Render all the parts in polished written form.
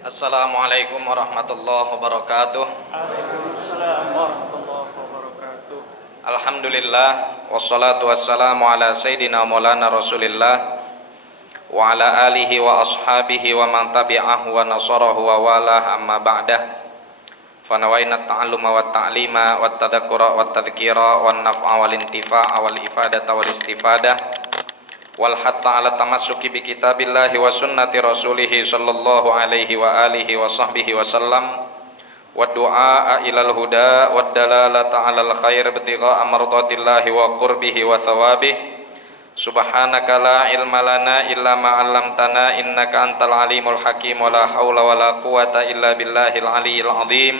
Assalamualaikum warahmatullahi wabarakatuh. Waalaikumsalam warahmatullahi wabarakatuh. Alhamdulillah wassalatu wassalamu ala sayyidina maulana Rasulillah wa ala alihi wa ashabihi wa man tabi'ahu wa nasarahu wa walah amma ba'dah. Fa nawaina ta'alluma wa ta'lima wa tadhakkura wa tadhkira wa naf'a wal intifa'a wal ifadata wal istifadah wal hatta ala tamassuki bi kitabillahi wa sunnati rasulih sallallahu alaihi wa alihi wa sahbihi wa sallam wa du'a ilal huda wa dalalata alal khair ibtigha'a mardatillahi wa qurbihi wa thawabih. Subhanaka la ilma lana illa ma 'allamtana innaka antal alimul hakim wa la haula wa la quwata illa billahil aliyyil azim.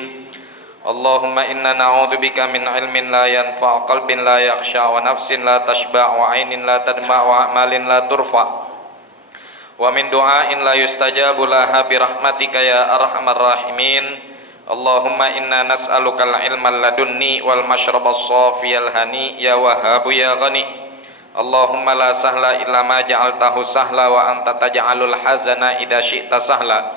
Allahumma inna na'udzubika min ilmin la yanfa' qalbin la yakhsha wa nafsin la tashba' wa 'ainin la tadma' wa amalin la turfa' wa min du'ain la yustajabu laha bi rahmatika ya arhamar rahimin. Allahumma inna nas'alukal ilmal ladunni wal mashrabas safiyal hani ya wahhabu ya ghani. Allahumma la sahla illa ma ja'altahu sahla wa anta taj'alul hazana idza syi'ta sahla.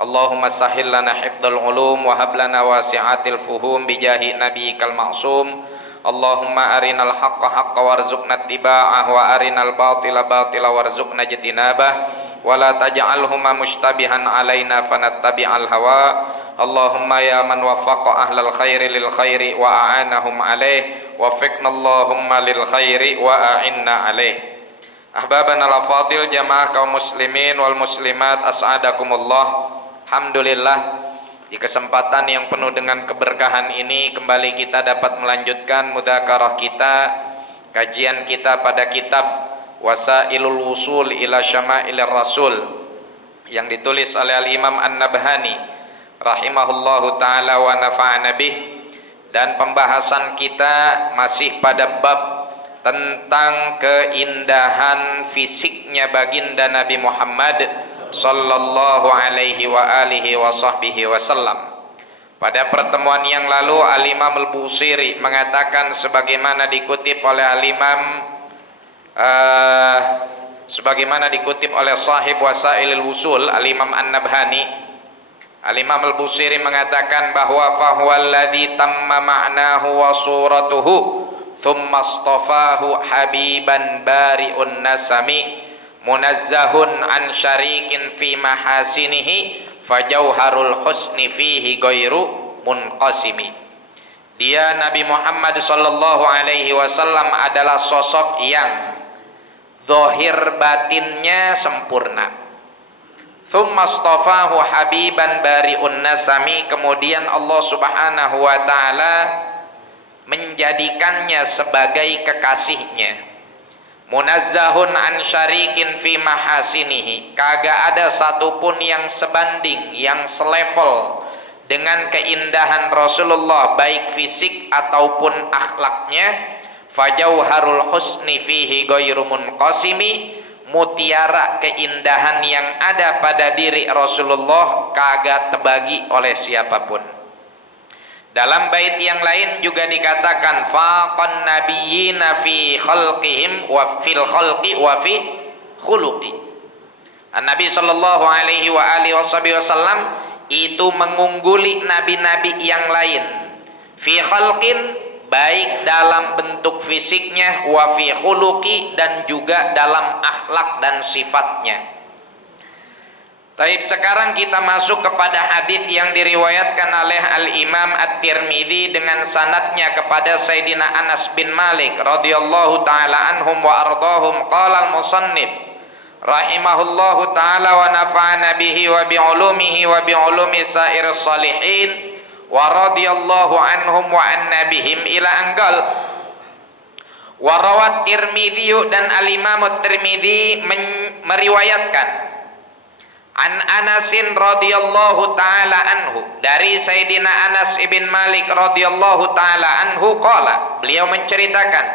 Allahumma sahhil lana hifdzal ulum wa hab lana wasi'atil fuhum bi jahi nabiyyikal ma'sum. Allahumma arinal haqqa haqqa warzuqna ittiba'ah wa arinal batila batila warzuqna ijtinabah wa la taj'alhuma mushtabihan alaina fanattabi'al hawa. Allahumma ya man waffaqa ahlal khairi lil khairi wa a'anahum alaih waffiqna Allahumma lil khairi wa a'inna alaih. Ahbabana al-fadil jamaah kaum muslimin wal muslimat as'adakumullah. Alhamdulillah, di kesempatan yang penuh dengan keberkahan ini kembali kita dapat melanjutkan mudzakarah kita, kajian kita pada kitab Wasailul Wusul ila Syama'ilir Rasul yang ditulis oleh Al-Imam An-Nabhani rahimahullahu ta'ala wa nafa'ana bih. Dan pembahasan kita masih pada bab tentang keindahan fisiknya baginda Nabi Muhammad sallallahu alaihi wa alihi wa sahbihi wasallam. Pada pertemuan yang lalu Al-Imam Al-Busiri mengatakan sebagaimana dikutip oleh Al-Imam sebagaimana dikutip oleh sahib Wasailul Wusul Al-Imam An-Nabhani, Al-Imam Al-Busiri mengatakan bahwa fahuwal ladzi tamma ma'nahu wa suratuhu thumma astafahu habiban bari'un nasami munazzahun an syarikin fi mahasinihi fajauharul husni fihi ghairu munqasimi. Dia Nabi Muhammad sallallahu alaihi wasallam adalah sosok yang zahir batinnya sempurna. Thumma astafahu habiban bari'un nasami, kemudian Allah Subhanahu wa taala menjadikannya sebagai kekasihnya. Munazzahun an syarikin fi mahasinihi, kagak ada satupun yang sebanding, yang selevel dengan keindahan Rasulullah baik fisik ataupun akhlaknya. Fajauharul husni fihi ghairu munqasimi, mutiara keindahan yang ada pada diri Rasulullah kagak terbagi oleh siapapun. Dalam bait yang lain juga dikatakan faqan nabiyyina fi khalqihim wa fil khalqi wa fi khuluqi. Nabi sallallahu alaihi wa alihi wasallam itu mengungguli nabi-nabi yang lain. Fi khalqin, baik dalam bentuk fisiknya, wa fi khuluqi, dan juga dalam akhlak dan sifatnya. Taib, sekarang kita masuk kepada hadis yang diriwayatkan oleh Al-Imam At-Tirmidzi dengan sanadnya kepada Sayyidina Anas bin Malik radhiyallahu taala anhum wa ardahum. Qala al-musannif rahimahullahu taala wa nafa'ana bihi wa bi ulumihi wa bi ulumi sa'iris salihin wa radhiyallahu anhum wa anna bihim ila anggal. Wa rawat Tirmidzi, dan Al-Imam At-Tirmidzi meriwayatkan an Anasin radhiyallahu taala anhu, dari Sayyidina Anas ibn Malik radhiyallahu taala anhu qala, beliau menceritakan,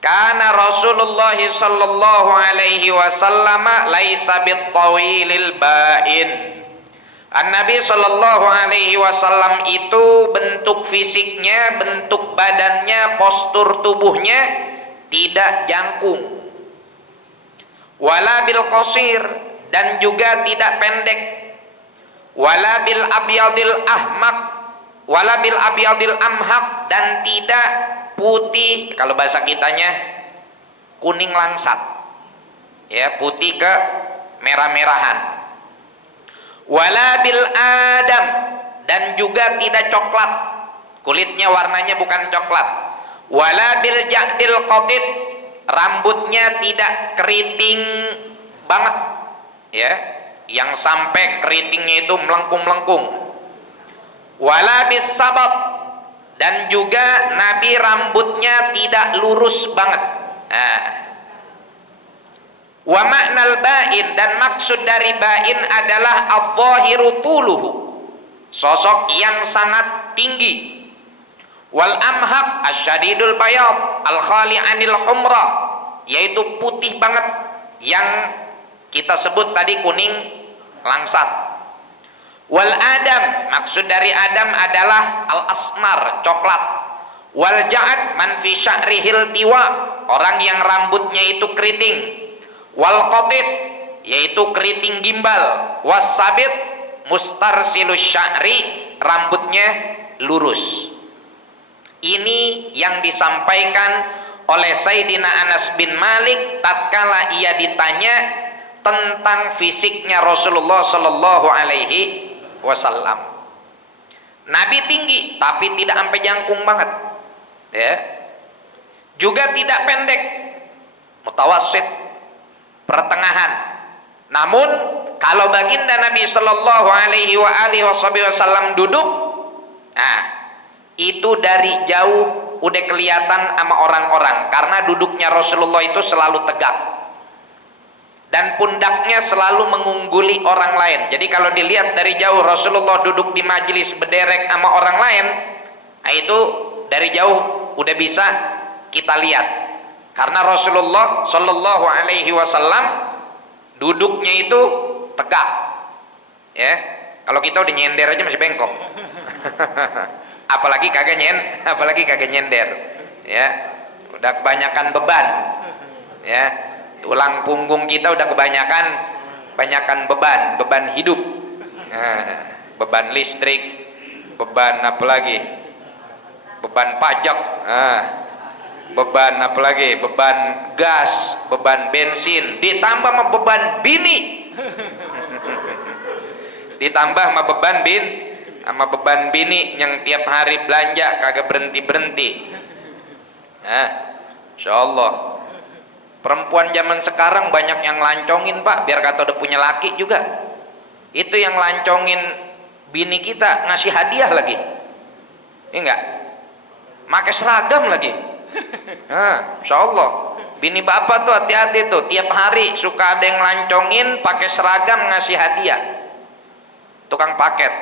kana Rasulullah sallallahu alaihi wasallam laisa bit-tawilil ba'in. An-Nabi sallallahu alaihi wasallam itu bentuk fisiknya, bentuk badannya, postur tubuhnya tidak jangkung. Wala bil qasir, dan juga tidak pendek. wala bil abyadil ahmaq, wala bil abyadil amhaq, dan tidak putih, kalau bahasa kitanya kuning langsat, ya, putih ke merah-merahan. Wala bil adam, dan juga tidak coklat, kulitnya warnanya bukan coklat. Wala bil ja'dil qatid, rambutnya tidak keriting banget, ya, yang sampai keritingnya itu melengkung-melengkung. Wala bis sabat, dan juga Nabi rambutnya tidak lurus banget. Wa ma'nal ba'in, dan maksud dari ba'in adalah adh-dhahiru tuluhu, sosok yang sangat tinggi. Wal amhaq asyadidul bayad al khali anil humrah, yaitu putih banget, yang kita sebut tadi kuning langsat. Wal adam, maksud dari adam adalah al asmar, coklat. Wal ja'ad man fi sya'rihil tiwa, orang yang rambutnya itu keriting. Wal qatid, yaitu keriting gimbal. Was sabit mustarsilus sya'ri, rambutnya lurus. Ini yang disampaikan oleh Sayyidina Anas bin Malik tatkala ia ditanya tentang fisiknya Rasulullah sallallahu alaihi wasallam. Nabi tinggi tapi tidak sampai jangkung banget, ya. Juga tidak pendek, mutawassit, pertengahan. Namun kalau baginda Nabi sallallahu alaihi wasallam duduk, itu dari jauh udah kelihatan sama orang-orang, karena duduknya Rasulullah itu selalu tegak dan pundaknya selalu mengungguli orang lain. Jadi kalau dilihat dari jauh Rasulullah duduk di majelis bederek sama orang lain, itu dari jauh udah bisa kita lihat, karena Rasulullah sallallahu alaihi wasallam duduknya itu tegak, ya. Kalau kita udah nyender aja masih bengkok. apalagi kagak nyender, ya. Udah kebanyakan beban, ya. Tulang punggung kita udah kebanyakan beban hidup, beban listrik, beban apa lagi, beban pajak, beban apa lagi, beban gas, beban bensin, ditambah sama beban bini. Ditambah sama beban bini yang tiap hari belanja kagak berhenti. Insyaallah perempuan zaman sekarang banyak yang lancongin, Pak, biar kata udah punya laki juga. Itu yang lancongin bini kita, ngasih hadiah lagi. Ini enggak? Pakai seragam lagi. Insyaallah bini bapak tuh hati-hati tuh, tiap hari suka ada yang lancongin pakai seragam ngasih hadiah. Tukang paket.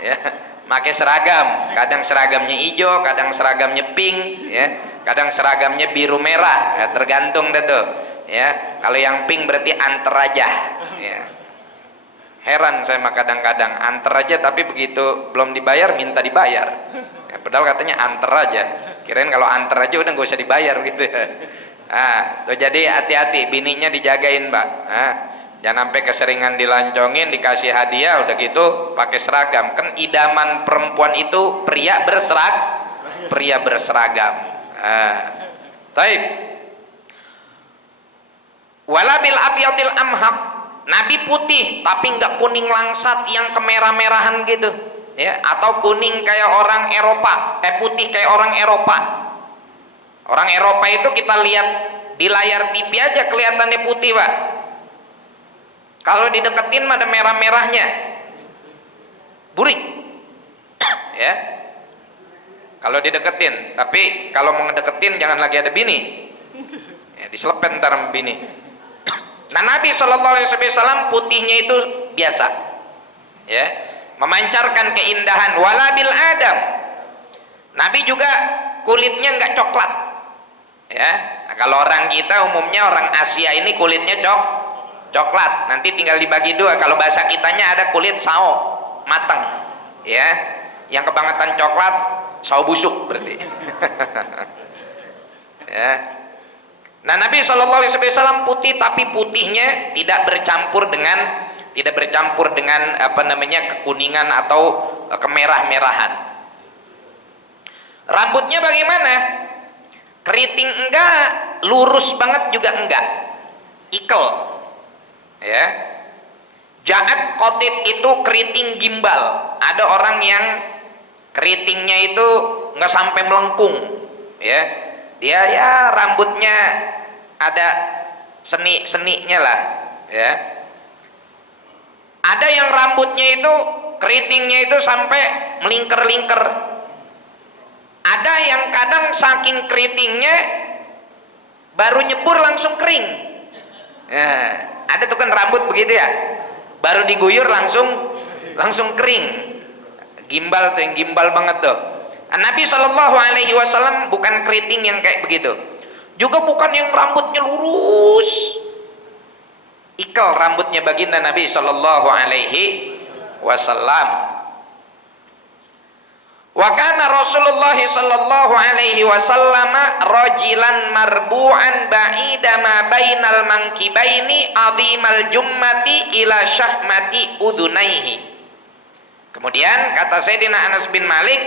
Ya, pakai seragam, kadang seragamnya hijau, kadang seragamnya pink, ya, kadang seragamnya biru merah, ya, tergantung deh tuh, ya. Kalau yang pink berarti anter aja, ya. Heran saya mah kadang-kadang anter aja, tapi begitu belum dibayar minta dibayar, ya, padahal katanya anter aja. Kirain kalau anter aja udah nggak usah dibayar gitu, ya. Tuh, jadi hati-hati, bininya dijagain, Mbak. Jangan sampai keseringan dilancongin, dikasih hadiah, udah gitu pakai seragam. Kan idaman perempuan itu pria berseragam. Taib. Walabil abyadil amhaq, Nabi putih tapi nggak kuning langsat yang kemerah-merahan gitu, ya, atau kuning kayak orang Eropa, putih kayak orang Eropa. Orang Eropa itu kita lihat di layar TV aja kelihatannya putih, Pak. Kalau dideketin mah ada merah-merahnya, burik, ya. Kalau dideketin, tapi kalau mau ngedeketin jangan lagi ada bini, ya, diselepen ntar sama bini. Nah, Nabi SAW putihnya itu biasa, ya, memancarkan keindahan. Walabil adam, Nabi juga kulitnya nggak coklat, ya. Nah, kalau orang kita umumnya orang Asia ini kulitnya coklat, nanti tinggal dibagi dua. Kalau bahasa kitanya ada kulit sao mateng, ya, yang kebangetan coklat sao busuk berarti. Ya. Nah, Nabi SAW putih tapi putihnya tidak bercampur dengan tidak bercampur dengan kekuningan atau kemerah-merahan. Rambutnya bagaimana? Keriting enggak, lurus banget juga enggak, ikel, ya. Ja'ad qatid itu keriting gimbal. Ada orang yang keritingnya itu nggak sampai melengkung, ya. Dia ya rambutnya ada seni-seninya lah, ya. Ada yang rambutnya itu keritingnya itu sampai melingkar-lingkar. Ada yang kadang saking keritingnya baru nyebur langsung kering. Nah, ada tuh kan rambut begitu ya, baru diguyur langsung kering. Gimbal tuh, yang gimbal banget tuh. Nabi Shallallahu Alaihi Wasallam bukan keriting yang kayak begitu, juga bukan yang rambutnya lurus. Ikel rambutnya baginda Nabi Shallallahu Alaihi Wasallam. Wa kana Rasulullah sallallahu alaihi wasallam rajilan marbu'an ba'ida ma bainal mankibaini adimal jummati ila syahmati udunaihi. Kemudian kata Sayyidina Anas bin Malik,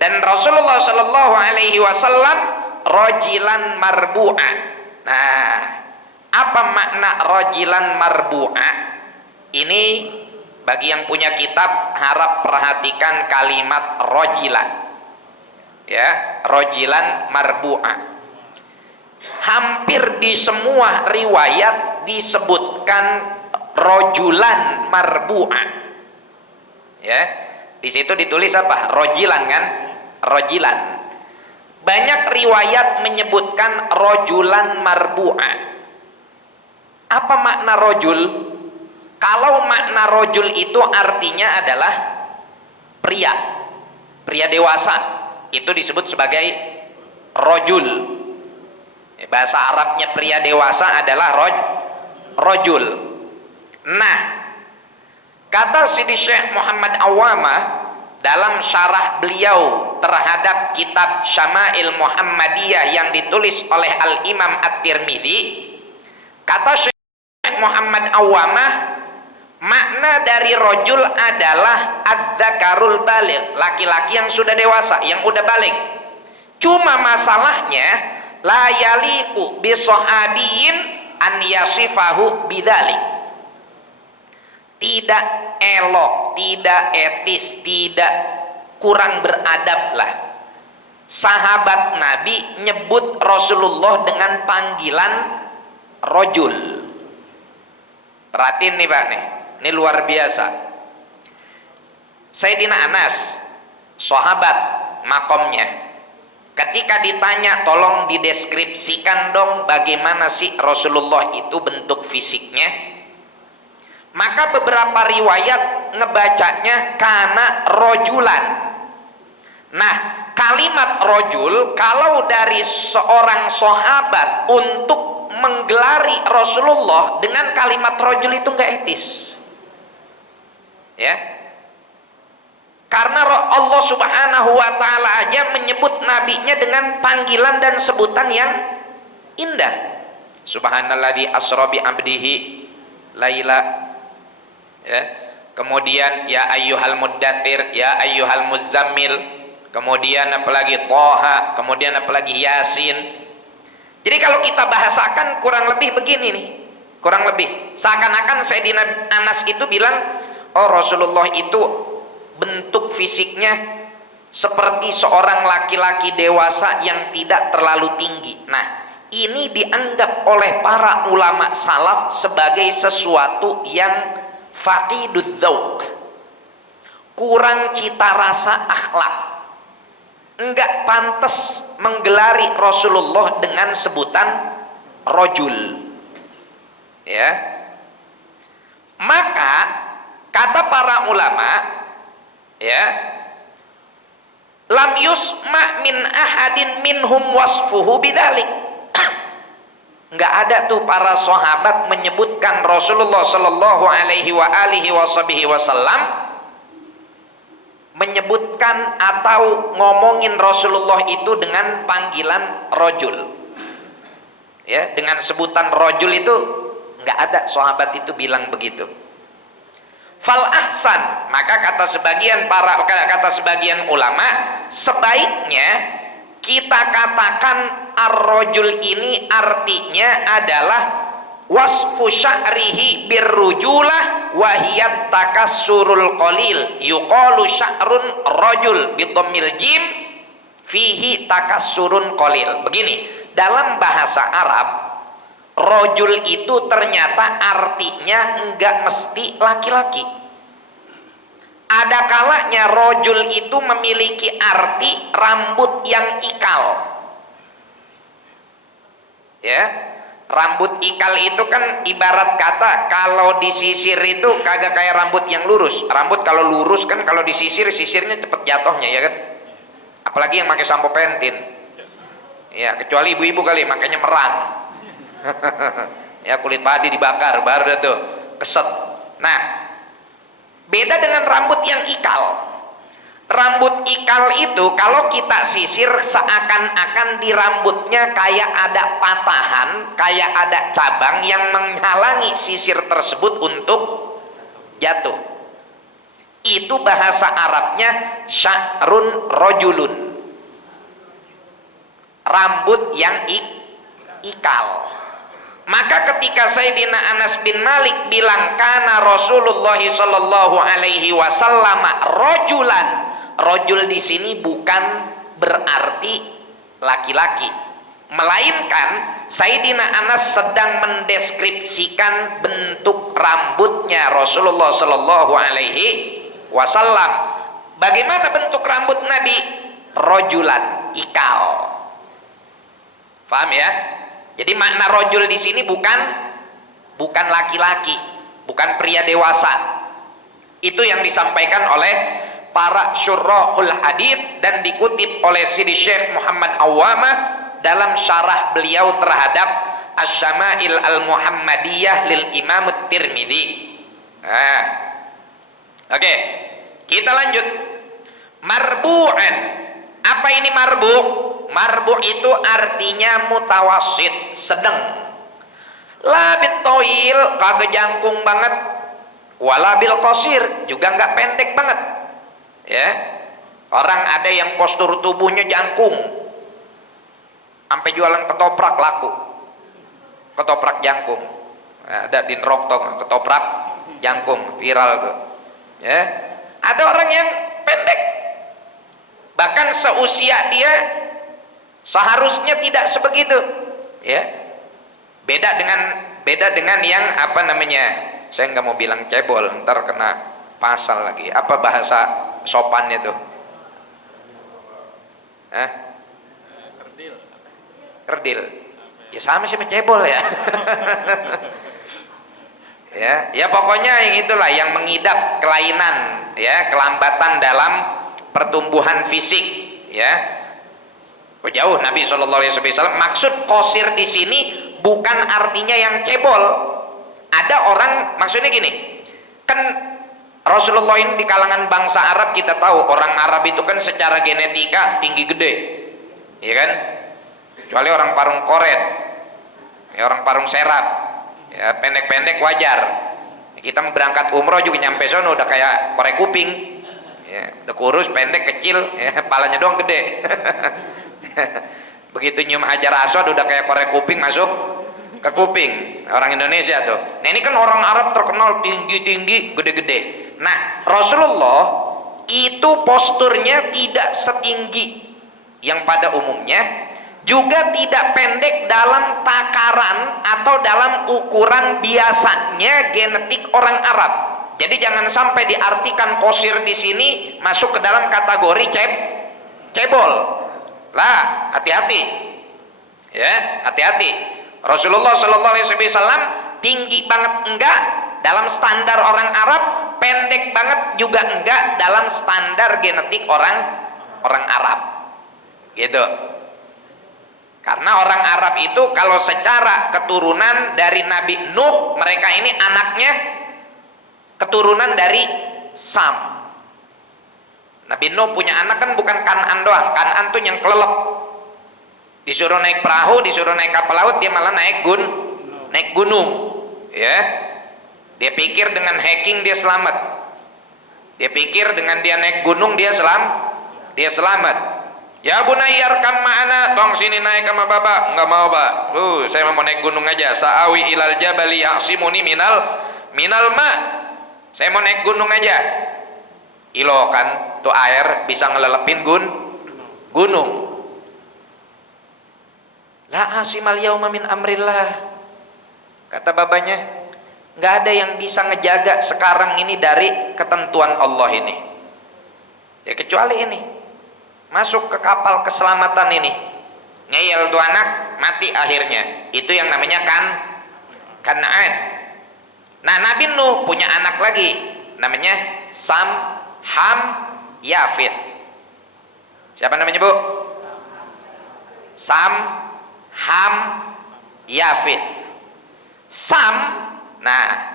dan Rasulullah sallallahu alaihi wasallam rajilan marbu'a. Nah, apa makna rajilan marbu'a? Ini bagi yang punya kitab harap perhatikan kalimat rojilan, ya, rojilan marbu'a. Hampir di semua riwayat disebutkan rojulan marbu'a, ya. Di situ ditulis apa? Rojilan kan? Rojilan. Banyak riwayat menyebutkan rojulan marbu'a. Apa makna rojul? Kalau makna rojul itu artinya adalah pria dewasa, itu disebut sebagai rojul. Bahasa Arabnya pria dewasa adalah rojul. Nah, kata Sidi Syekh Muhammad Awamah dalam syarah beliau terhadap kitab Syama'il Muhammadiyah yang ditulis oleh Al-Imam At-Tirmidzi, kata Syekh Muhammad Awamah, makna dari rojul adalah adzakarul baligh, laki-laki yang sudah dewasa, yang udah balik. Cuma masalahnya la yaliqu bi sahabiyin an yasifahu bidzalik. Tidak elok, tidak etis, tidak, kurang beradab lah sahabat Nabi nyebut Rasulullah dengan panggilan rojul. Perhatiin nih Pak nih. Ini luar biasa. Sayyidina Anas, sahabat makomnya, ketika ditanya tolong dideskripsikan dong bagaimana sih Rasulullah itu bentuk fisiknya, maka beberapa riwayat ngebacanya kana rojulan. Nah, kalimat rojul kalau dari seorang sahabat untuk menggelari Rasulullah dengan kalimat rojul itu nggak etis. Ya, karena Allah Subhanahu wa ta'ala aja menyebut nabinya dengan panggilan dan sebutan yang indah. Subhanalladzi asra bi abdihi laila, ya. Kemudian ya ayyuhal muddatsir, ya ayyuhal muzammil, kemudian apalagi Thaha, kemudian apalagi Yasin. Jadi kalau kita bahasakan kurang lebih begini nih, kurang lebih seakan-akan Sayyidina Anas itu bilang, oh Rasulullah itu bentuk fisiknya seperti seorang laki-laki dewasa yang tidak terlalu tinggi. Nah, ini dianggap oleh para ulama salaf sebagai sesuatu yang faqidud dzauq, kurang cita rasa akhlak, enggak pantas menggelari Rasulullah dengan sebutan rojul, ya. Maka kata para ulama, ya, lam yusma min ahadin minhum wasfuhu bidzalik. Enggak ada tuh para sahabat menyebutkan Rasulullah sallallahu alaihi wa alihi wasallam menyebutkan atau ngomongin Rasulullah itu dengan panggilan rojul, ya, dengan sebutan rojul itu enggak ada sahabat itu bilang begitu. Fal ahsan, maka kata sebagian ulama, sebaiknya kita katakan ar-rajul ini artinya adalah wasfu sya'rihi birrujulah wa hiya takassurul qalil, yuqalu sya'run rajul bidhammil jim fihi takassurun qalil. Begini, dalam bahasa Arab rajul itu ternyata artinya enggak mesti laki-laki. Ada kalanya rajul itu memiliki arti rambut yang ikal. Ya, rambut ikal itu kan ibarat kata kalau disisir itu kagak kayak rambut yang lurus. Rambut kalau lurus kan kalau disisir, sisirnya cepet jatuhnya, ya kan? Apalagi yang pakai sampo pentin. Ya, kecuali ibu-ibu kali makanya merang. Ya, kulit padi dibakar baru tuh keset. Nah, beda dengan rambut yang ikal. Rambut ikal itu kalau kita sisir seakan-akan di rambutnya kayak ada patahan, kayak ada cabang yang menghalangi sisir tersebut untuk jatuh. Itu bahasa Arabnya sya'run rajulun, rambut yang ikal. Maka ketika Sayyidina Anas bin Malik bilang kana Rasulullah sallallahu alaihi wasallam rajulan, rajul di sini bukan berarti laki-laki, melainkan Sayyidina Anas sedang mendeskripsikan bentuk rambutnya Rasulullah sallallahu alaihi wasallam. Bagaimana bentuk rambut Nabi? Rajulan, ikal. Paham ya? Jadi makna rojul di sini bukan laki-laki, bukan pria dewasa. Itu yang disampaikan oleh para syurrahul hadis dan dikutip oleh Sidi Syekh Muhammad Awamah dalam syarah beliau terhadap Asy-Syama'il Al-Muhammadiyah lil Imam At-Tirmidzi. Nah, oke, kita lanjut. Marbu'an. Apa ini marbu'? Marbu itu artinya mutawasid, sedang. Labit toil, kagak jangkung banget. Walabil qasir, juga nggak pendek banget. Ya, orang ada yang postur tubuhnya jangkung, sampai jualan ketoprak laku. Ketoprak jangkung. Ada di Roktong, ketoprak jangkung, viral tuh. Ya, ada orang yang pendek, bahkan seusia dia seharusnya tidak sebegitu, ya. Beda dengan yang apa namanya, saya nggak mau bilang cebol, ntar kena pasal lagi. Apa bahasa sopannya tuh? Kerdil. Ya sama sih cebol ya. ya pokoknya yang itulah yang mengidap kelainan, ya, kelambatan dalam pertumbuhan fisik, ya. Jauh Nabi SAW. Maksud qasir di sini bukan artinya yang cebol. Ada orang maksudnya gini, kan Rasulullah ini di kalangan bangsa Arab, kita tahu orang Arab itu kan secara genetika tinggi gede, ya kan? Kecuali orang parung koret, ya, orang parung serap, ya, pendek-pendek wajar. Kita berangkat umroh juga nyampe sono udah kayak korek kuping, ya, udah kurus, pendek, kecil, ya, palanya doang gede. Begitu nyium hajar aswad udah kayak korek kuping masuk ke kuping orang Indonesia tuh. Nah ini kan orang Arab terkenal tinggi-tinggi, gede-gede. Nah Rasulullah itu posturnya tidak setinggi yang pada umumnya, juga tidak pendek dalam takaran atau dalam ukuran biasanya genetik orang Arab. Jadi jangan sampai diartikan qasir di sini masuk ke dalam kategori cebol. Lah, hati-hati. Ya, hati-hati. Rasulullah SAW tinggi banget enggak dalam standar orang Arab, pendek banget juga enggak dalam standar genetik orang Arab. Gitu. Karena orang Arab itu kalau secara keturunan dari Nabi Nuh, mereka ini anaknya keturunan dari Sam. Nabi Nuh punya anak kan bukan Kan'an doang. Kan'an tuh yang kelelep, disuruh naik perahu, disuruh naik kapal laut, dia malah naik gunung, ya. Dia pikir dengan hacking dia selamat. Dia pikir dengan dia naik gunung dia selamat. Ya Bunayyar kam ma'ana, tong sini naik sama Bapak. Enggak mau, Pak. Saya mau naik gunung aja. Sa'awi ilal jabali ya'simuni minal ma. Saya mau naik gunung aja. Ilo kan, tuh air bisa ngelelepin gunung. La asimal yauma min amrillah. Kata babanya, nggak ada yang bisa ngejaga sekarang ini dari ketentuan Allah ini. Ya kecuali ini. Masuk ke kapal keselamatan ini. Ngeyel tuh anak, mati akhirnya. Itu yang namanya Kan'an. Nah, Nabi Nuh punya anak lagi. Namanya Sam, Ham, Yafith. Siapa namanya, Bu? Sam, Ham, Yafith. Sam, nah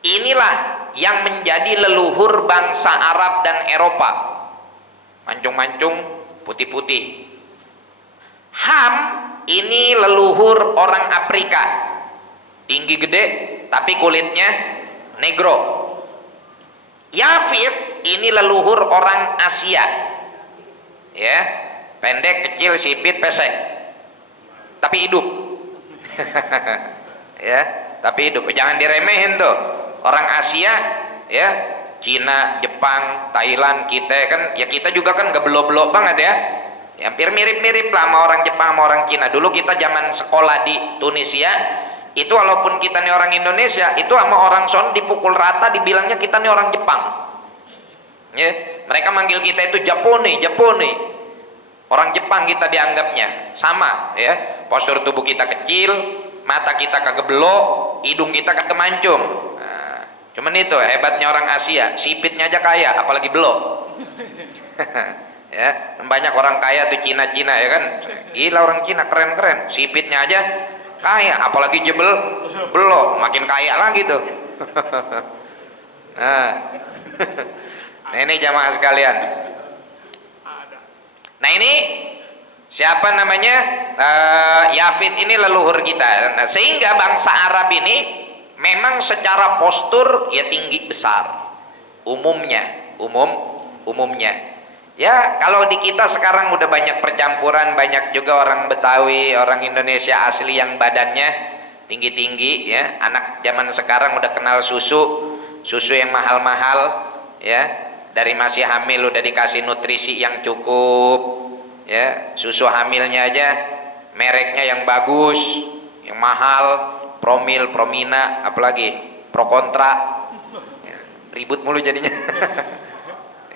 inilah yang menjadi leluhur bangsa Arab dan Eropa. Mancung-mancung, putih-putih. Ham, ini leluhur orang Afrika. Tinggi gede, tapi kulitnya negro. Yafith, ini leluhur orang Asia. Ya, pendek, kecil, sipit, pesek. Tapi hidup. Ya, tapi hidup. Jangan diremehin tuh. Orang Asia, ya, Cina, Jepang, Thailand, kita kan, ya kita juga kan gak belok-belok banget ya. Hampir mirip-mirip lah sama orang Jepang sama orang Cina. Dulu kita zaman sekolah di Tunisia, itu walaupun kita nih orang Indonesia, itu sama orang son dipukul rata, dibilangnya kita nih orang Jepang. Ya, mereka manggil kita itu Japone. Orang Jepang kita dianggapnya sama, ya. Postur tubuh kita kecil, mata kita kagak belok, hidung kita kagak mancung. Nah, cuman itu hebatnya orang Asia, sipitnya aja kaya, apalagi belok. Ya, banyak orang kaya tuh Cina ya kan. Gila orang Cina keren, sipitnya aja kaya, apalagi jebel belok, makin kaya lagi tuh. Nah, nah ini jamaah sekalian. Nah ini siapa namanya? Yafith ini leluhur kita. Nah, sehingga bangsa Arab ini memang secara postur ya tinggi besar. Umumnya. Ya kalau di kita sekarang udah banyak percampuran, banyak juga orang Betawi, orang Indonesia asli yang badannya tinggi-tinggi ya. Anak zaman sekarang udah kenal susu yang mahal-mahal ya. Dari masih hamil udah dikasih nutrisi yang cukup ya. Susu hamilnya aja mereknya yang bagus, yang mahal, Promil, Promina, apalagi Pro Kontra ya, ribut mulu jadinya.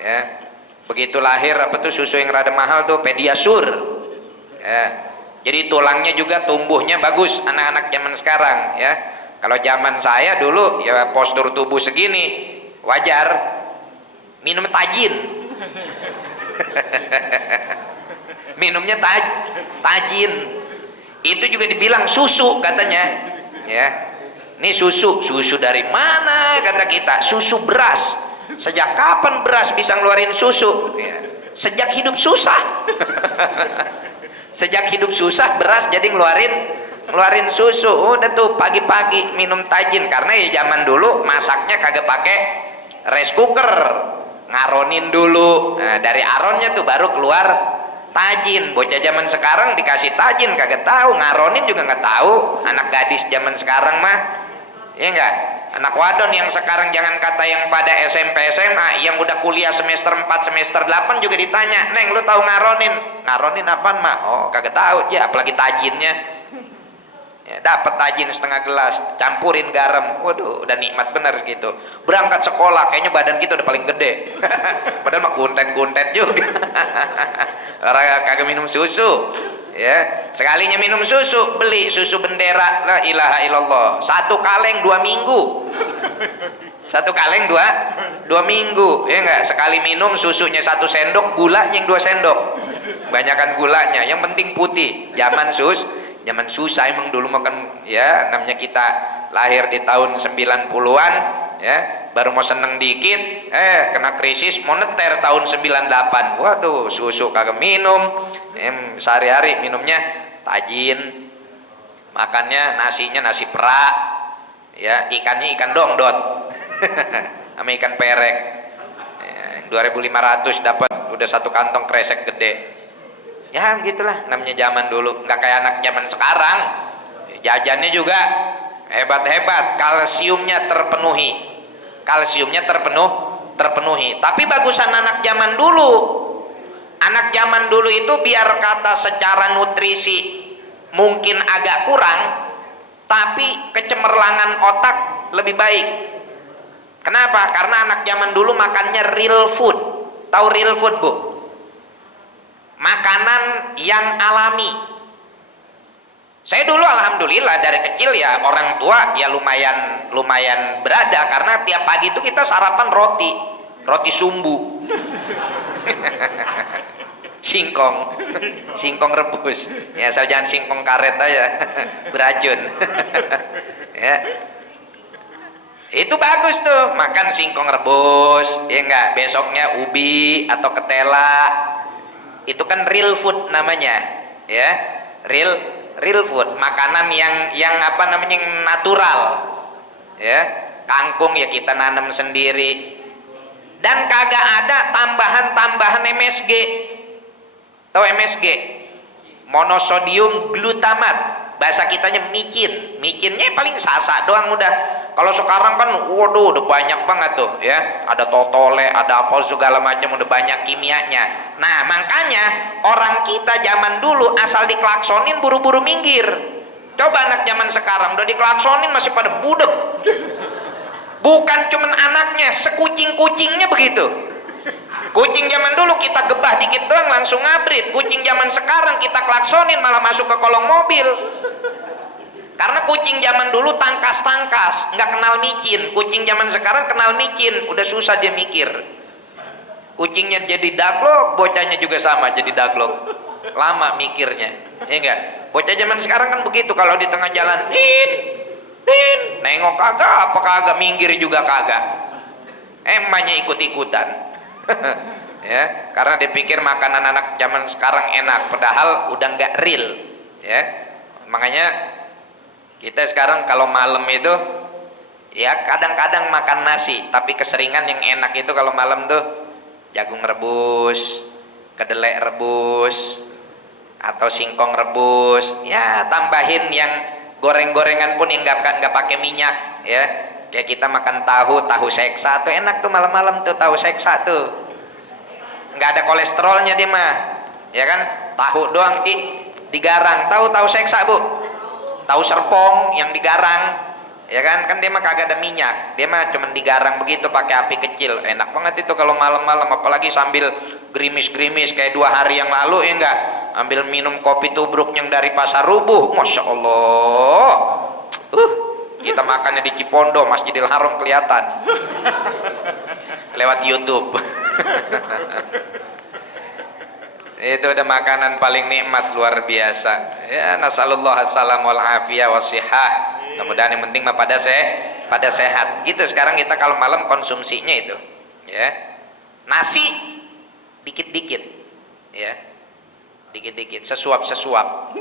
Ya, begitu lahir apa tuh susu yang rada mahal tuh Pediasure ya. Jadi tulangnya juga tumbuhnya bagus anak-anak zaman sekarang ya. Kalau zaman saya dulu ya postur tubuh segini wajar minum tajin. Minumnya tajin. Itu juga dibilang susu katanya ya. Ini susu dari mana kata kita? Susu beras. Sejak kapan beras bisa ngeluarin susu ya. Sejak hidup susah. Sejak hidup susah beras jadi ngeluarin susu. Udah tuh pagi-pagi minum tajin. Karena ya zaman dulu masaknya kagak pakai rice cooker, ngaronin dulu. Nah, dari aronnya tuh baru keluar tajin. Bocah zaman sekarang dikasih tajin kagak tahu, ngaronin juga nggak tahu. Anak gadis zaman sekarang mah ya enggak. Anak wadon yang sekarang jangan kata yang pada SMP SMA, yang udah kuliah semester 4 semester 8 juga ditanya, "Neng, lu tahu ngaronin apaan, Mak?" Oh, kagak tahu. Ya apalagi tajinnya. Ya, dapat tajin setengah gelas, campurin garam. Waduh, udah nikmat bener gitu. Berangkat sekolah kayaknya badan kita udah paling gede. Padahal mah kuntet juga. Orang kagak minum susu. Ya, sekalinya minum susu, beli susu bendera. La ilaha illallah. 1 kaleng 2 minggu. 1 kaleng 2 minggu. Ya enggak? Sekali minum susunya 1 sendok, gulanya yang 2 sendok. Banyakan gulanya, yang penting putih. Zaman susah emang dulu makan ya, namanya kita lahir di tahun 90-an ya, baru mau seneng dikit kena krisis moneter tahun 98. Waduh, susu kagak minum, sehari-hari minumnya tajin, makannya nasinya nasi perak Ya, ikannya ikan dongdot sama ikan perek. Ya, 2.500 dapat udah satu kantong kresek gede. Ya begitulah namanya zaman dulu, nggak kayak anak zaman sekarang. Jajannya juga hebat-hebat, kalsiumnya terpenuhi. Tapi bagusan anak zaman dulu. Anak zaman dulu itu biar kata secara nutrisi mungkin agak kurang, tapi kecemerlangan otak lebih baik. Kenapa? Karena anak zaman dulu makannya real food. Tahu real food, Bu? Makanan yang alami. Saya dulu alhamdulillah dari kecil ya orang tua ya lumayan berada, karena tiap pagi itu kita sarapan roti sumbu. singkong rebus. Ya asal jangan singkong karet aja, beracun. Ya. Itu bagus tuh, makan singkong rebus, ya enggak, besoknya ubi atau ketela. Itu kan real food namanya, ya. Real food, makanan yang apa namanya, yang natural. Ya. Kangkung ya kita nanam sendiri. Dan kagak ada tambahan MSG. Tahu MSG? Monosodium glutamat. Bahasa kitanya micinnya paling sasa doang udah. Kalau sekarang kan waduh udah banyak banget tuh ya, ada totole, ada apa segala macam, udah banyak kimianya. Nah makanya orang kita zaman dulu asal diklaksonin buru-buru minggir. Coba anak zaman sekarang udah diklaksonin masih pada budek. Bukan cuman anaknya, sekucing-kucingnya begitu. Kucing zaman dulu kita gebah dikit doang langsung ngabrit. Kucing zaman sekarang kita klaksonin malah masuk ke kolong mobil. Karena kucing zaman dulu tangkas-tangkas, nggak kenal micin. Kucing zaman sekarang kenal micin, udah susah dia mikir. Kucingnya jadi daglok, bocahnya juga sama jadi daglok. Lama mikirnya, ya enggak? Bocah zaman sekarang kan begitu, kalau di tengah jalan, nengok kagak, apa kagak, minggir juga kagak. Emaknya ikut-ikutan. Ya, karena dipikir makanan anak zaman sekarang enak, padahal udah nggak real. Ya, makanya kita sekarang kalau malam itu ya kadang-kadang makan nasi, tapi keseringan yang enak itu kalau malam tuh jagung rebus, kedelai rebus, atau singkong rebus. Ya tambahin yang goreng-gorengan pun yang nggak pakai minyak. Ya kayak kita makan tahu seksa tuh enak tuh malam-malam tuh, tahu seksa tuh nggak ada kolesterolnya dia mah. Ya kan, tahu doang digarang. Tahu seksa, Bu? Tahu serpong yang digarang, ya kan dia mah kagak ada minyak, dia mah cuman digarang begitu pakai api kecil. Enak banget itu kalau malam-malam, apalagi sambil gerimis-gerimis kayak 2 hari yang lalu, ya enggak, ambil minum kopi tubruk yang dari Pasar Rubuh. Masya Allah, kita makannya di Cipondo, Masjidil Haram kelihatan lewat YouTube. Itu ada makanan paling nikmat luar biasa. Ya nasallallahu assalam wal afiyah wasihah. Mudah-mudahan yang penting mah pada sehat. Gitu sekarang kita kalau malam konsumsinya itu. Ya. Nasi dikit-dikit. Ya. Dikit-dikit, sesuap-sesuap.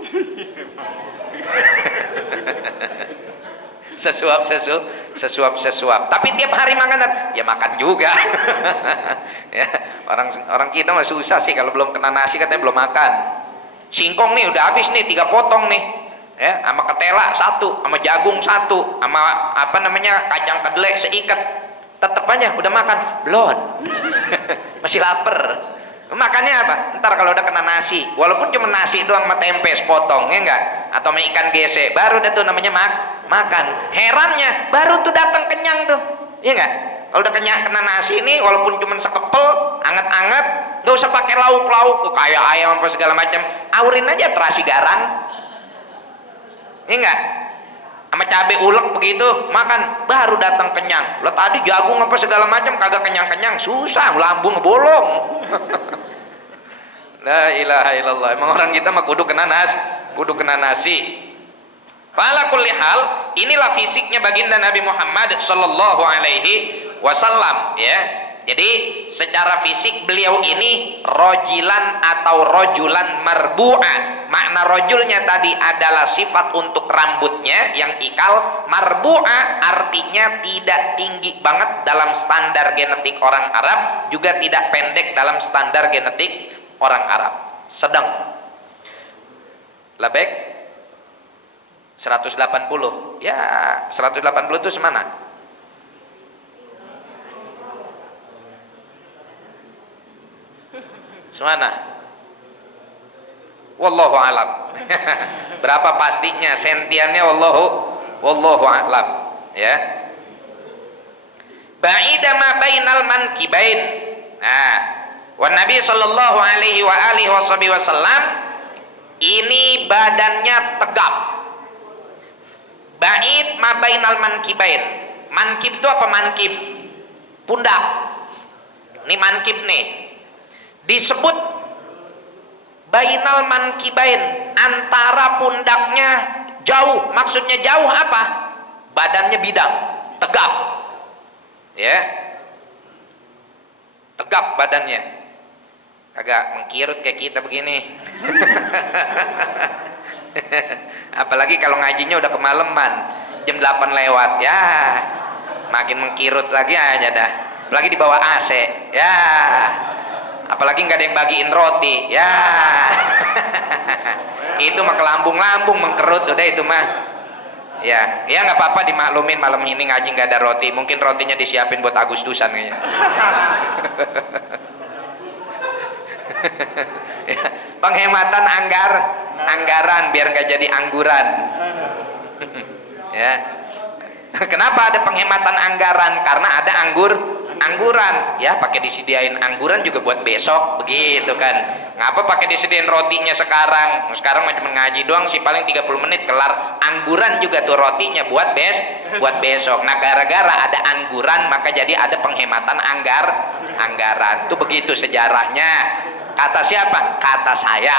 sesuap. Tapi tiap hari makan, ya makan juga. Ya, orang kita mah susah sih kalau belum kena nasi katanya belum makan. Singkong nih udah habis nih 3 potong nih. Ya, sama ketela 1, sama jagung 1, sama apa namanya kacang kedelai seikat. Tetep aja udah makan, belum. Masih lapar. Makannya apa? Ntar kalau udah kena nasi, walaupun cuma nasi doang sama tempe sepotong, ya enggak? Atau sama ikan gese, baru dah tuh namanya makan. Herannya, baru tuh datang kenyang tuh, ya enggak? Kalau udah kena nasi ini, walaupun cuma sekepel, anget-anget, nggak usah pakai lauk-lauk, kayak ayam apa segala macam, aurin aja terasi garam, ya enggak? Sama cabai ulek begitu, makan, baru datang kenyang. Lo tadi jagung apa segala macam kagak kenyang-kenyang, susah, lambung bolong. La ilaha illallah. Emang orang kita mah kudu kena nasi. Fala kulli hal, inilah fisiknya baginda Nabi Muhammad sallallahu alaihi wasallam, ya. Jadi secara fisik beliau ini rojilan atau rojulan marbu'a. Makna rojulnya tadi adalah sifat untuk rambutnya yang ikal. Marbu'a artinya tidak tinggi banget dalam standar genetik orang Arab, juga tidak pendek dalam standar genetik orang Arab, sedang. Labek 180. Ya, 180 itu semana? Semana? Wallahu alam. Berapa pastinya sentiannya wallahu alam, ya. Ba'ida ma bainal mankibain. Nah, wa Nabi sallallahu alaihi wa alihi wasallam ini badannya tegap. Ba'id ma bainal mankibain. Mankib itu apa mankib? Pundak. Ini mankib nih. Disebut bainal mankibain, antara pundaknya jauh. Maksudnya jauh apa? Badannya bidang, tegap, ya, tegap badannya, agak mengkirut kayak kita begini. Apalagi kalau ngajinya udah kemalaman, jam 8 lewat, ya makin mengkirut lagi aja dah. Apalagi di bawah AC, ya. Apalagi nggak ada yang bagiin roti, ya. Itu mah kelambung-lambung mengkerut udah itu mah. Ya nggak apa-apa, dimaklumin malam ini ngaji nggak ada roti. Mungkin rotinya disiapin buat Agustusan kayaknya. Ya, penghematan anggaran biar nggak jadi angguran. Ya. Kenapa ada penghematan anggaran? Karena ada angguran, ya, pakai disediain angguran juga buat besok, begitu kan. Ngapa pakai disediain rotinya sekarang? Sekarang cuma ngaji doang sih, paling 30 menit kelar. Angguran juga tuh rotinya buat besok. Nah, gara-gara ada angguran maka jadi ada penghematan anggaran. Tuh begitu sejarahnya. Kata siapa? Kata saya.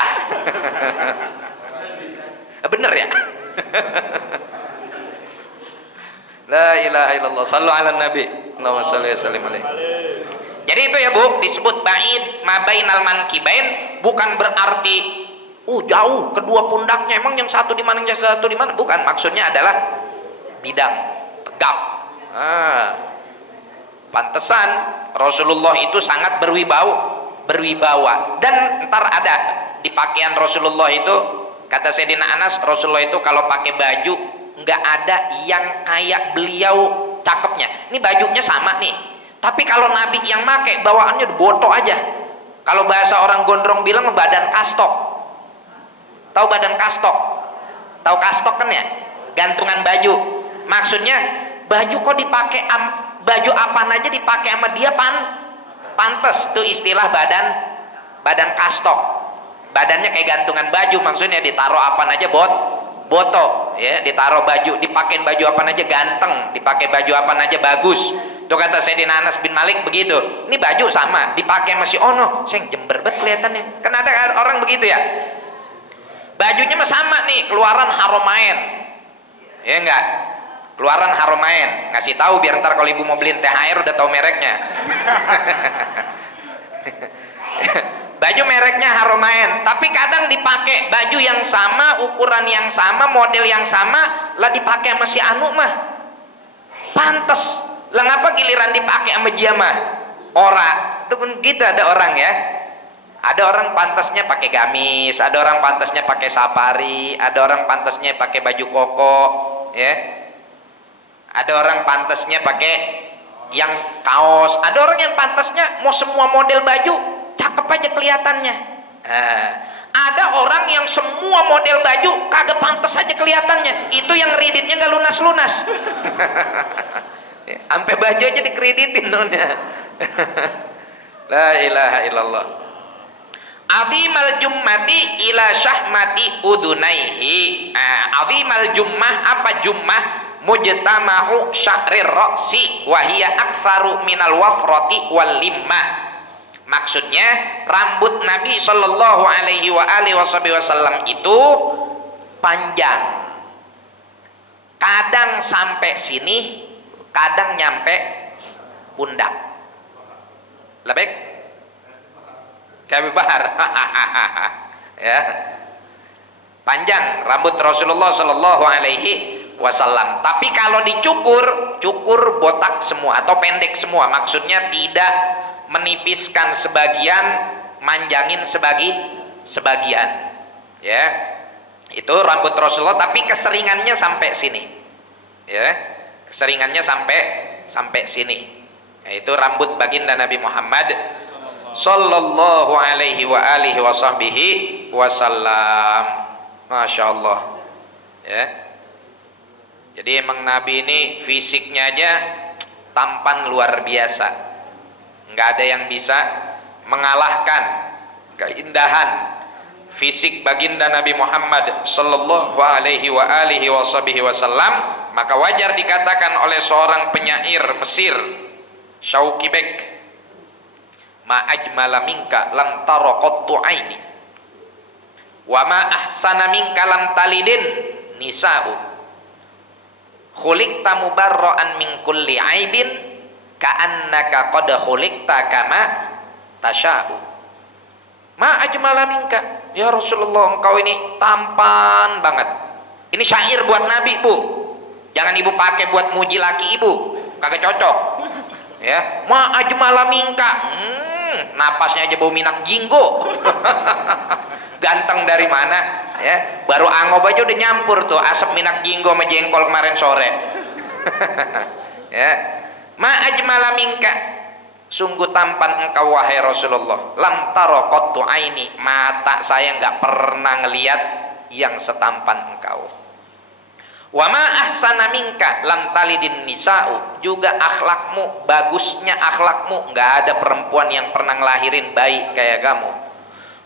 Bener ya? La ilaha illallah, sallu ala nabi, Allahumma shalli wa sallim alaihi. Jadi itu ya Bu, disebut ba'id ma bainal mankibain, bukan berarti jauh kedua pundaknya, emang yang satu di mana yang satu di mana, bukan. Maksudnya adalah bidang, tegap. Pantesan Rasulullah itu sangat berwibawa. Dan ntar ada di pakaian Rasulullah itu, kata Sayyidina Anas, Rasulullah itu kalau pakai baju nggak ada yang kayak beliau cakepnya. Ini bajunya sama nih, tapi kalau Nabi yang make bawaannya botok aja. Kalau bahasa orang gondrong bilang badan kastok. Tahu badan kastok? Tahu kastok kan ya? Gantungan baju. Maksudnya baju kok dipakai, baju apa aja dipakai sama dia pantes. Tuh istilah badan kastok. Badannya kayak gantungan baju, maksudnya ditaruh apa aja boto, ya, ditaruh baju, dipakein baju apa aja ganteng, dipakai baju apa aja bagus. Tuh kata Sayyidina Anas bin Malik begitu. Ini baju sama, dipakai masih sayang jember banget kelihatannya. Kan ada orang begitu ya. Bajunya mah sama nih, keluaran Haromain. Ya enggak? Keluaran Haromain. Ngasih tahu biar ntar kalau ibu mau beliin THR udah tahu mereknya. Baju mereknya Haromain, tapi kadang dipakai baju yang sama, ukuran yang sama, model yang sama, lah dipakai sama si Anu mah pantes. Lah ngapa giliran dipakai sama dia mah ora? Itu pun gitu, ada orang ya. Ada orang pantasnya pakai gamis, ada orang pantasnya pakai safari, ada orang pantasnya pakai baju koko, ya. Ada orang pantasnya pakai yang kaos, ada orang yang pantasnya mau semua model baju cakep aja kelihatannya. Ada orang yang semua model baju kagak pantas aja kelihatannya, itu yang kreditnya nggak lunas. Sampai baju aja dikreditin nonnya. La ilaha illallah. Azimal jummati ila syahmati udunaihi. Azimal jummah, apa jummah? Mujtama'u sya'rir ra'si wa hiya aktsaru minal wafrati wal limmah. Maksudnya rambut Nabi Shallallahu Alaihi Wasallam itu panjang, kadang sampai sini, kadang nyampe pundak. Labek kayak Bahar. Ya, panjang rambut Rasulullah Shallallahu Alaihi Wasallam. Tapi kalau cukur botak semua atau pendek semua, maksudnya tidak menipiskan sebagian, manjangin sebagian. Ya, itu rambut Rasulullah, tapi keseringannya sampai sini. Ya, keseringannya sampai sini. Yaitu rambut baginda Nabi Muhammad Sallallahu Alaihi wa alihi wasallam. Masya Allah. Ya. Jadi emang Nabi ini fisiknya aja tampan luar biasa. Nggak ada yang bisa mengalahkan keindahan fisik baginda Nabi Muhammad Sallallahu Alaihi wa alihi wasallam. Maka wajar dikatakan oleh seorang penyair Mesir, Shauki Bek, ma ajmala minka lam tara qattu aini wa ma ahsana minka lam talidin nisa'u khuliqta mubarra'an min kulli aibin ka'annaka qad khuliqta kama tasha'u. Ma ajmala minka, ya Rasulullah, engkau ini tampan banget. Ini syair buat Nabi, Bu. Jangan ibu pakai buat muji laki ibu, kagak cocok. Ya, ma ajmala minka. Napasnya aja bau minyak jinggo. Ganteng dari mana? Ya, baru angob aja udah nyampur tuh asap minyak jinggo sama jengkol kemarin sore. Ya, ma ajmala minka, sungguh tampan engkau wahai Rasulullah. Lam taro qattu aini, mata saya nggak pernah ngelihat yang setampan engkau. Wa ma ahsana minka lam talidin nisa'u, juga akhlakmu, bagusnya akhlakmu, nggak ada perempuan yang pernah ngelahirin baik kayak kamu.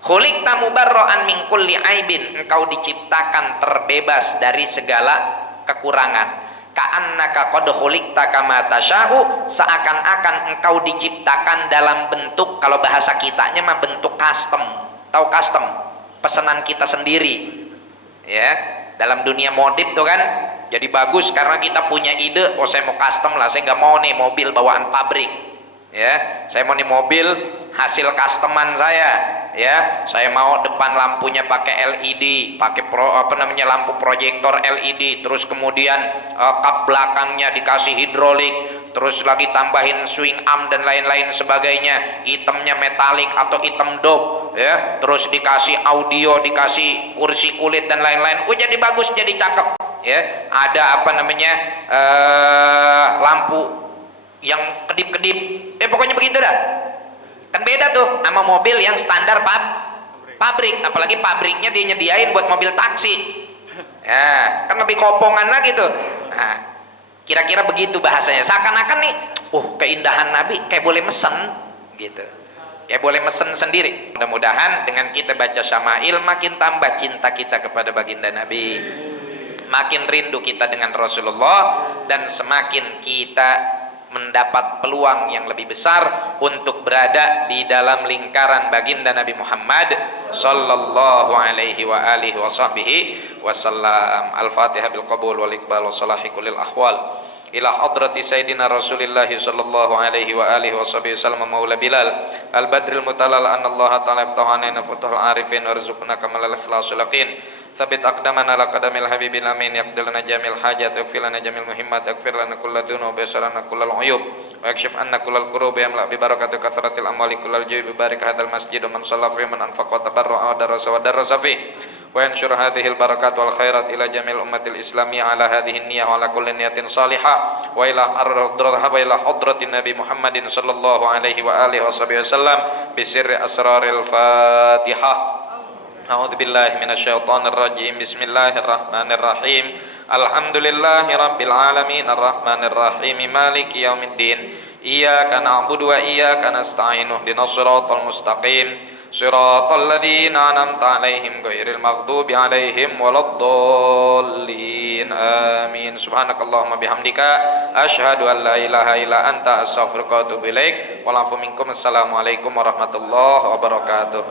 Khuliqta mubarra'an min kulli aibin, engkau diciptakan terbebas dari segala kekurangan. Ka'annaka qad khuliqta kama tasya'u, seakan-akan engkau diciptakan dalam bentuk, kalau bahasa kitanya mah bentuk custom. Tahu custom? Pesanan kita sendiri. Ya, dalam dunia modif tuh kan, jadi bagus karena kita punya ide, oh saya mau custom lah, saya nggak mau nih mobil bawaan pabrik. Ya, saya mau nih mobil hasil customan saya mau depan lampunya pakai LED, pakai lampu proyektor LED, terus kemudian kap belakangnya dikasih hidrolik, terus lagi tambahin swing arm dan lain-lain sebagainya, hitamnya metalik atau hitam dop, ya, terus dikasih audio, dikasih kursi kulit dan lain-lain, jadi bagus, jadi cakep, ya, ada lampu yang kedip-kedip, pokoknya begitu dah. Kan beda tuh sama mobil yang standar pabrik, apalagi pabriknya dia nyediain buat mobil taksi. Ya, kan lebih kopongan lagi tuh. Nah, kira-kira begitu bahasanya. Seakan-akan nih, keindahan Nabi kayak boleh mesen gitu. Kayak boleh mesen sendiri. Mudah-mudahan dengan kita baca syama'il makin tambah cinta kita kepada baginda Nabi. Makin rindu kita dengan Rasulullah, dan semakin kita mendapat peluang yang lebih besar untuk berada di dalam lingkaran baginda Nabi Muhammad sallallahu alaihi wa alihi wasallam. Al-Fatihah bil qabul wal iqbal wa salahi kullil ahwal ila hadrati sayyidina Rasulillah sallallahu alaihi wa alihi wasallam maula Bilal al-badril mutalal anna Allah ta'ala yaftahu futuhul arifin warzuqna kamal al-ikhlasul yaqin. Thabit aqdamana ala qadamil habibil amin, yaqdil lana jamil hajat, yaghfir lana jamil muhimmat, yaghfir lana kulla dhunub, yassir lana kullal uyub, wa yakshif anna kullal kurub, yamla bi barakati kathratil amwali kullal juyub, barik hadzal masjid man shalla fi man anfaqa wa tabarra'a wa darasa fi wa yanshur hadhihi al barakat wal khairat ila jamil ummatil islamiyah ala hadhihi niyyah wa ala kulli niyatin salihah wa ila hadratin nabi Muhammadin sallallahu alaihi wa alihi wasallam bi sirri asraril Fatihah. A'udzu billahi minasyaitonir rajim. Bismillahirrahmanirrahim. Alhamdulillahi rabbil alamin arrahmanir rahim maliki yaumiddin. Iyyaka na'budu wa iyyaka nasta'in ihdinas siratal mustaqim. Siratal ladzina an'amta 'alaihim ghairil maghdubi 'alaihim waladdallin. Amin. Subhanakallahumma bihamdika asyhadu an la ilaha illa anta astaghfiruka wa atubu ilaik. Wa lafu minkum. Assalamualaikum warahmatullahi wabarakatuh.